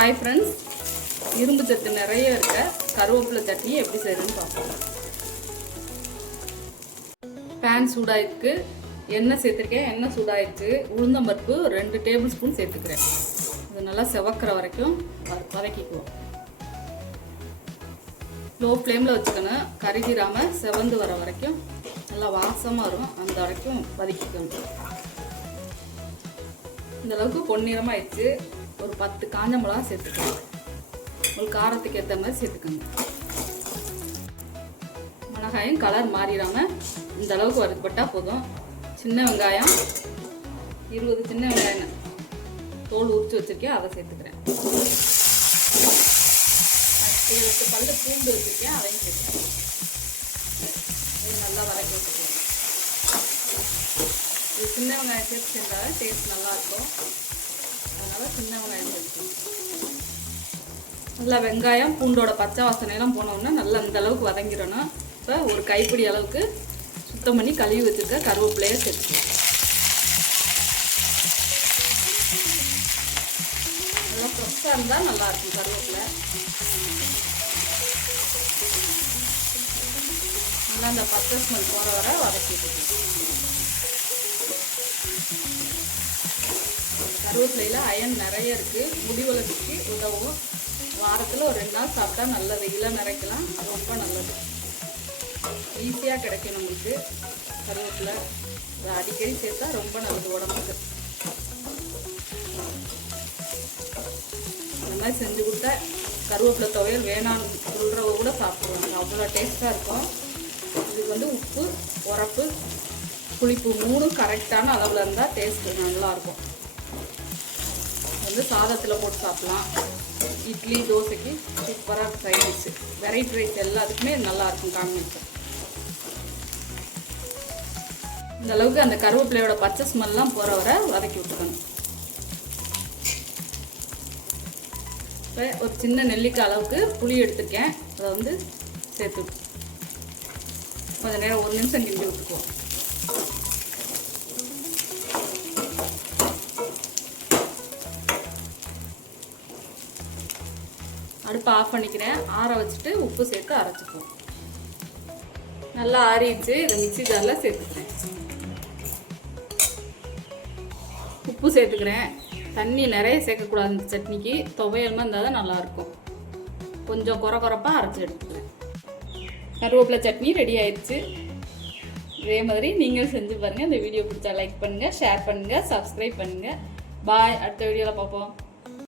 Hi friends, இரும்பு சத்து நிறைய இருக்க கருவேப்பிலை சட்னி எப்படி செய்யறதுன்னு பார்ப்போம். பேன் சூடாயிருக்கு, எண்ணெய் சேர்த்துருக்கேன். எண்ணெய் சூடாயிடுச்சு. உளுந்தம்பருப்பு 2 டேபிள் ஸ்பூன் சேர்த்துக்கிறேன். இது நல்லா செவக்கிற வரைக்கும் வதக்கிக்குவோம். லோ ஃப்ளேமில் வச்சுக்கணும். கருகிராமல் செவந்து வர வரைக்கும் நல்லா வாசமாக வரும். அந்த வரைக்கும் வதக்கிக்கணும். இந்த அளவுக்கு பொன்னிறமாக ஆயிடுச்சு. ஒரு 10 காஞ்ச மிளகா சேர்த்துக்கணும். உங்களுக்கு காரத்துக்கு ஏற்ற மாதிரி சேர்த்துக்கணும். மிளகாயும் கலர் மாறிடாமல் இந்த அளவுக்கு வறுக்கப்பட்டால் போதும். சின்ன வெங்காயம் 20 சின்ன வெங்காயம் தோல் உரிச்சு வச்சுருக்கேன், அதை சேர்த்துக்கிறேன். 7-8 பல்லு பூண்டு வச்சுருக்கேன், அதையும் சேர்த்துக்கிறேன். இது நல்லா வதக்கி வச்சுக்கலாம். இது சின்ன வெங்காயம் சேர்த்து செஞ்சாலும் டேஸ்ட் நல்லாயிருக்கும். அதனால் சின்ன வெங்காயம் சேர்த்துக்கணும். நல்லா வெங்காயம் பூண்டோட பச்சை வாசனையெல்லாம் போனோம்னா நல்லா இந்த அளவுக்கு வதங்கிடணும். இப்போ ஒரு கைப்பிடி அளவுக்கு சுத்தம் பண்ணி கழுவி வச்சுருக்க கருவேப்பிலையை சேர்த்துக்கலாம். நல்லா ஃப்ரெஷ்ஷாக இருந்தால் நல்லாயிருக்கும் கருவேப்பிலை. நல்லா அந்த பச்சை ஸ்மெல் போகிற வர வதக்கி வச்சுக்கலாம். கருவேப்பிலையில் அயன் நிறைய இருக்குது. முடி வளர்ச்சிக்கு உதவும். வாரத்தில் ஒரு 2 நாள் சாப்பிட்டா நல்லது. இலை நிறைக்கலாம், ரொம்ப நல்லது. ஈஸியாக கிடைக்கும் நம்மளுக்கு கருவேப்பிலை. அதை அடிக்கடி சேர்த்தா ரொம்ப நல்லது உடம்புக்கு. இந்த மாதிரி செஞ்சு கொடுத்தா கருவேப்பிலை துவையல் வேணான்னு சொல்கிறவங்க கூட சாப்பிடுவாங்க. அவ்வளோ டேஸ்ட்டாக இருக்கும். இதுக்கு உப்பு, உரப்பு, புளிப்பு 3 கரெக்டான அளவில் இருந்தால் டேஸ்ட்டு நல்லாயிருக்கும். சாதத்தில் போட்டு சாப்பிடலாம். இட்லி, தோசைக்கு சூப்பராக சைட் டிஷ். வெரைட்டி ரைஸ் எல்லாத்துக்குமே நல்லாயிருக்கும் காம்பினேஷன். இந்த அளவுக்கு அந்த கருவேப்பிலையோட பச்சை ஸ்மெல்லாம் போகிற வரை வதக்கி விட்டுக்கணும். இப்போ ஒரு சின்ன நெல்லிக்காய் அளவுக்கு புளி எடுத்துருக்கேன். அதை சேர்த்து கொஞ்சம் நேரம் 1 நிமிஷம் கிண்டி விட்டுக்குவோம். அடுப்பை ஆஃப் பண்ணிக்கிறேன். ஆற வச்சுட்டு உப்பு சேர்த்து அரைச்சிக்குவோம். நல்லா ஆறிடுச்சு. இதை மிக்ஸி ஜாரில் சேர்த்துக்கிறேன். உப்பு சேர்த்துக்கிறேன். தண்ணி நிறைய சேர்க்கக்கூடாது. இந்த சட்னிக்கு துவையல்மா இருந்தால் தான் நல்லாயிருக்கும். கொஞ்சம் குறப்பாக அரைச்சி எடுத்துக்கிறேன். கருவேப்பிலை சட்னி ரெடி ஆயிடுச்சு. இதே மாதிரி நீங்கள் செஞ்சு பாருங்கள். இந்த வீடியோ பிடிச்சா லைக் பண்ணுங்கள், ஷேர் பண்ணுங்கள், சப்ஸ்கிரைப் பண்ணுங்கள். பாய். அடுத்த வீடியோவில் பார்ப்போம்.